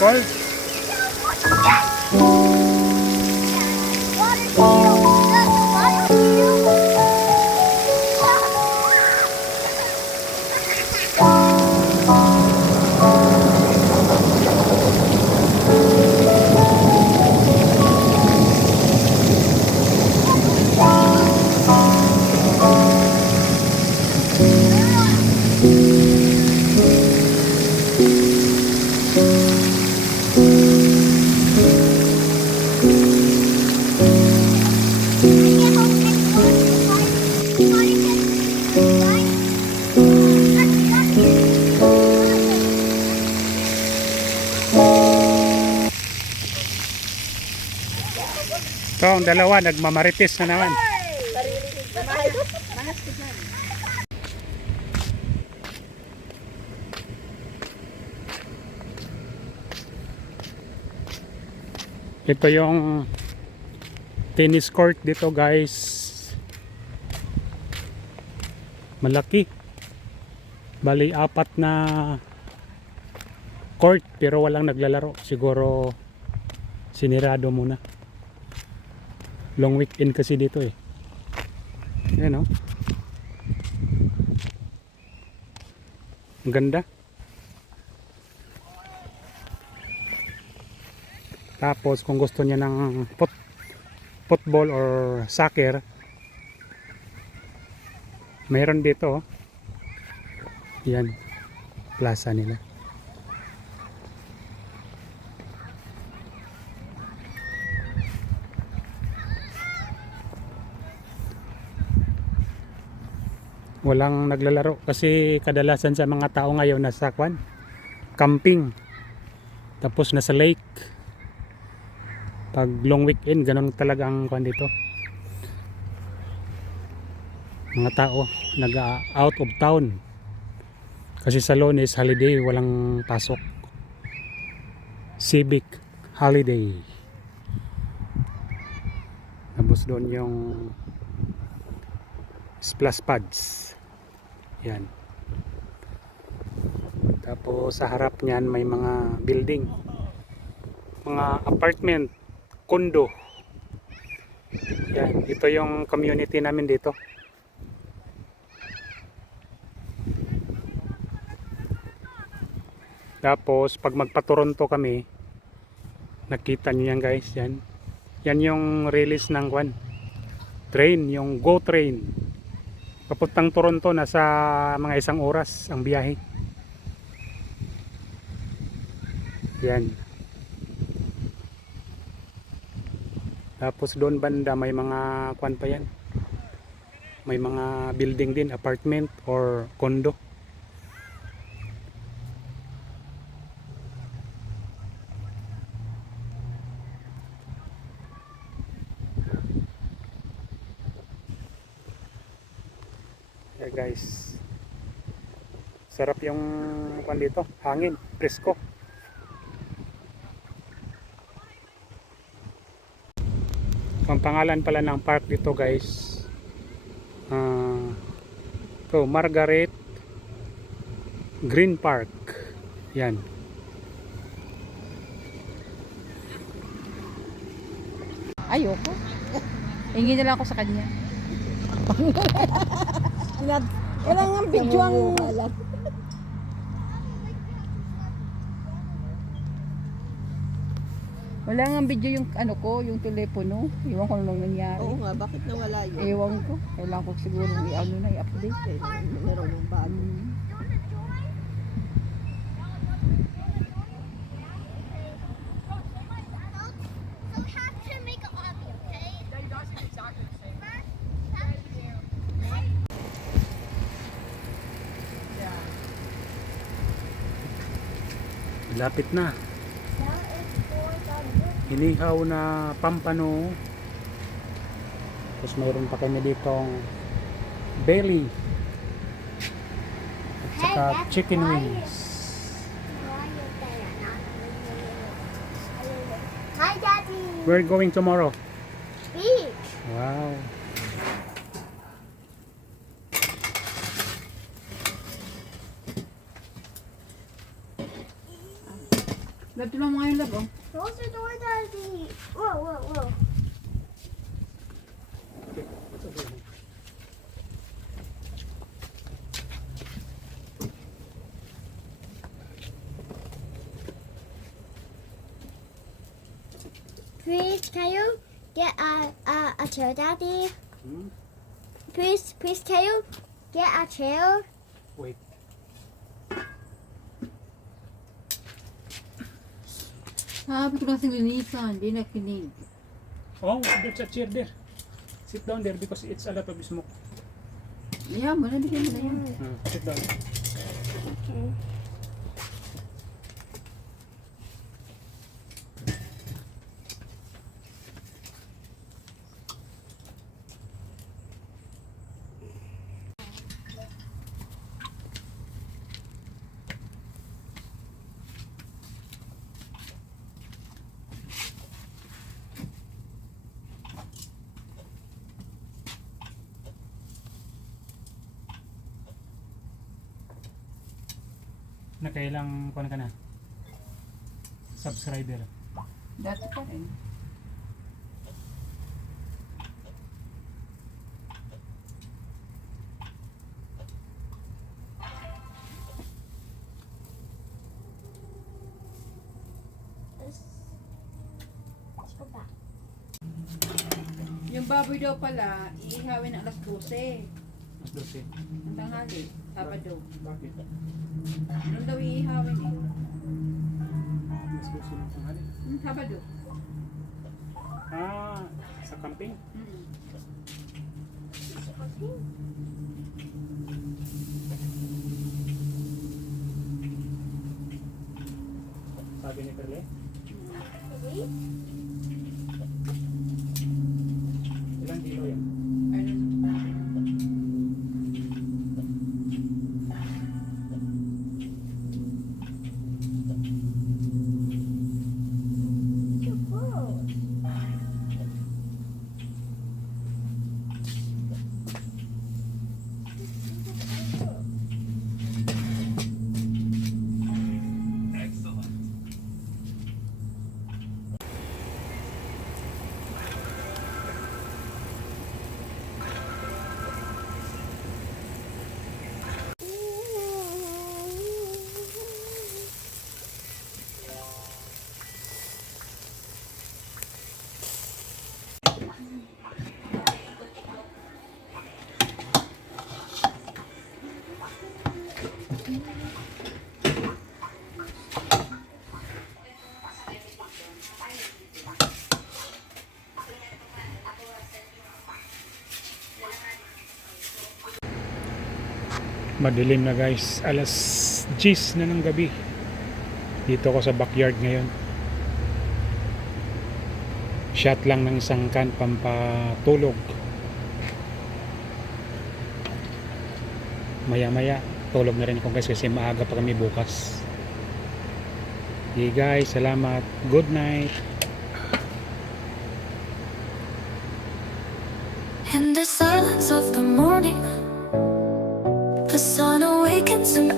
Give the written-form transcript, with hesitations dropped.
Cold? So, ang dalawa nagmamarites na naman. Ito yung tennis court dito, guys. Malaki. Bali, 4 na court pero walang naglalaro. Siguro sinirado muna. Long weekend kasi dito eh. Ayan, oh. Ang ganda. Tapos kung gusto niya ng football or soccer, mayroon dito, oh. Yan, plaza nila. Walang naglalaro kasi kadalasan sa mga tao ngayon nasa camping, tapos nasa lake. Pag long weekend, ganun talaga ang dito. Mga tao nag-out of town kasi sa Lunes holiday, walang pasok, civic holiday. Tapos doon yung splash pads. Yan. Tapos sa harap niyan may mga building, mga apartment, condo. Yan, ito yung community namin dito. Tapos pag magpa-Toronto kami, nakita niyo yan, guys, yan. Yan yung release ng train, yung GO train. Papuntang Toronto, nasa mga 1 oras ang biyahe. Yan. Tapos doon banda may mga pa yan. May mga building din, apartment or condo. Yeah, guys. Sarap yung dito, hangin, presko. Ang pangalan pala ng park dito, guys, to Margaret Green Park. Yan. Ayoko. Hingi na lang ako sa kanya. Wala nga video ang... Wala nga video yung ano ko, yung telepono. Iwan ko nung nangyari. Oo nga, bakit nawala yun? Ewan ko. Kailangan ko siguro i-ano na, i-update. Meron ng bago. Lapit na. Inihaw na pampano. Tapos mayroon pa kami ditong belly at saka chicken wings. Hi, Daddy. We're going tomorrow. Beach. Wow. Dati mo nga yung lab, oh. Close the door, Daddy. Whoa, whoa, whoa. Please, can you get a chair, Daddy? Please, can you get a chair? Wait. Sabi ko kasi linisan, hindi nakinig. Oh, there's a chair there. Sit down there because it's a lot of smoke. Yeah, mo na, bigyan mo na yun. Sit down. Okay. Nakailang kuan ka na? Subscriber. Dati pa rin. Let's go back. Yung baboy daw pala, iihawin ng alas 12. Mas 12. Ang tanghali, Sabado. Bakit? Anong daw iihawin eh? Mas 12 ng tanghali. Sabado. Ah, sa camping? Mm. Sabi ni Perle? Really? Ilang kilo yan? Ano? Too close. Madilim na guys, alas 10 na ng gabi. Dito ko sa backyard ngayon. Shot lang ng isang can pampatulog. Maya maya tulog na rin ako guys kasi maaga pa kami bukas. Okay guys, salamat. Good night. In the silence of the morning, the sun awakens and